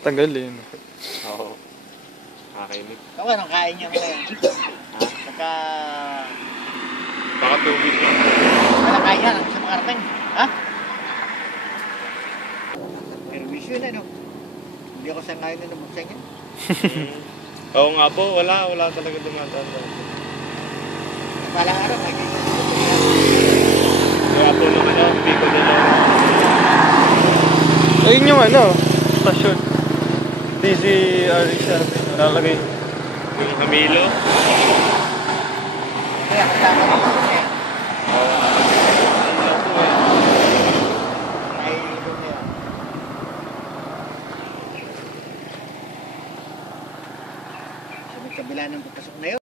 Tagalin. Oo. Nakakainig. Ikaw, anong kain niya ngayon? Ha? Saka... Baka tubig lang. Anong kain yan? Sa mga karating? Ha? Pero wish yun, ano? Hindi ako sangayon na nabuksan yan. Oo nga po, wala talaga dumadaan. Palang araw, may ganyan. Kaya po nung ano, Bicol na lang. Ayun yung ano, stasyon. DZRX nalagay. Yung Camilo. Kaya kasama ko sa kanya. Ano po eh. Ay, doon niya. Sa may kabila ng papasok na yun.